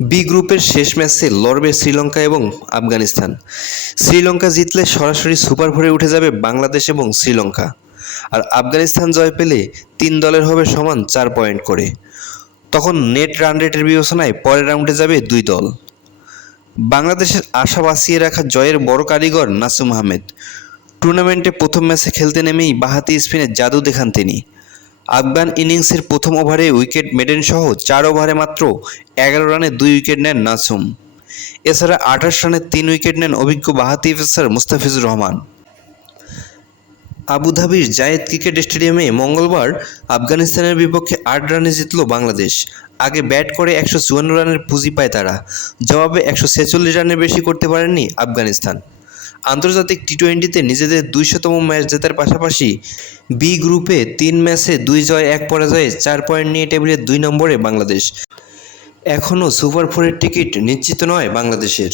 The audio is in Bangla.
বি গ্রুপের শেষ ম্যাচে লড়বে শ্রীলঙ্কা এবং আফগানিস্তান। শ্রীলঙ্কা জিতলে সরাসরি সুপার ফোরে উঠে যাবে বাংলাদেশ এবং শ্রীলঙ্কা। আর আফগানিস্তান জয় পেলে তিন দলের হবে সমান চার পয়েন্ট করে। তখন নেট রান রেটের বিবেচনায় পরের রাউন্ডে যাবে দুই দল। বাংলাদেশের আশা বাঁচিয়ে রাখা জয়ের বড় কারিগর নাসুম আহমেদ। টুর্নামেন্টে প্রথম ম্যাচে খেলতে নেমেই বাহাতি স্পিনের জাদু দেখান তিনি। আফগান ইনিংসের প্রথম ওভারে উইকেট মেডেন সহ চার ওভারে মাত্র এগারো রানে দুই উইকেট নেন নাসুম। এছাড়া আঠাশ রানে তিন উইকেট নেন অভিজ্ঞ বাহাতি পেসার মুস্তাফিজুর রহমান। আবুধাবির জায়েদ ক্রিকেট স্টেডিয়ামে মঙ্গলবার আফগানিস্তানের বিপক্ষে আট রানে জিতল বাংলাদেশ। আগে ব্যাট করে একশো চুয়ান্ন রানের পুঁজি পায় তারা। জবাবে একশো ছেচল্লিশ রানের বেশি করতে পারেননি আফগানিস্তান। আন্তর্জাতিক টি টোয়েন্টিতে নিজেদের দুইশতম ম্যাচ জেতার পাশাপাশি বি গ্রুপে তিন ম্যাচে দুই জয়, এক পরাজয়ে চার পয়েন্ট নিয়ে টেবিলের দুই নম্বরে বাংলাদেশ। এখনও সুপার ফোরের টিকিট নিশ্চিত নয় বাংলাদেশের।